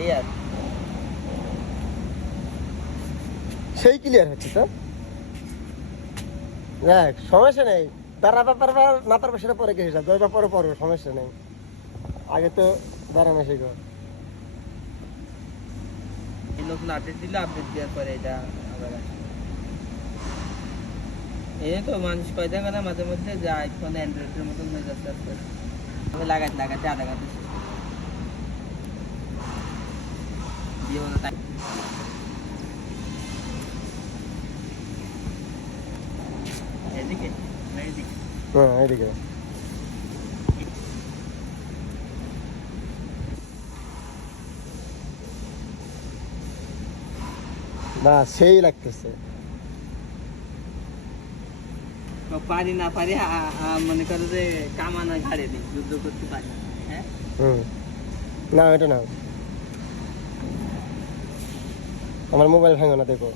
এই আর সেই ক্লিয়ার হচ্ছে তো। দেখ সমস্যা নেই, বেড়াবার পারবার না পারবে সেটা পরে কে হিসাব, দরবার পরে পড়ো, সমস্যা নেই, আগে তো বেড়ানো শেখো। এই নতুন আপডেট দিলে আপডেট দেওয়ার পরে এটা আবার আসে। এই তো মানুষ কয় দেখা না মাঝে মধ্যে যে আইফোন অ্যান্ড্রয়েডের মতন হয়ে যাচ্ছে আস্তে আস্তে। আমি লাগাতে লাগাতে আধা ঘন্টা শেষ করি। দিও না তাই। এদিকে না এদিকে। হ্যাঁ এদিকে না, সেই লাগতেছে। পারি না পারি মনে করো যে কামানো ঘাড়ে নেই, যুদ্ধ করতে পারি। হ্যাঁ না এটা না, আমার মোবাইল ভাঙো না, দেখো।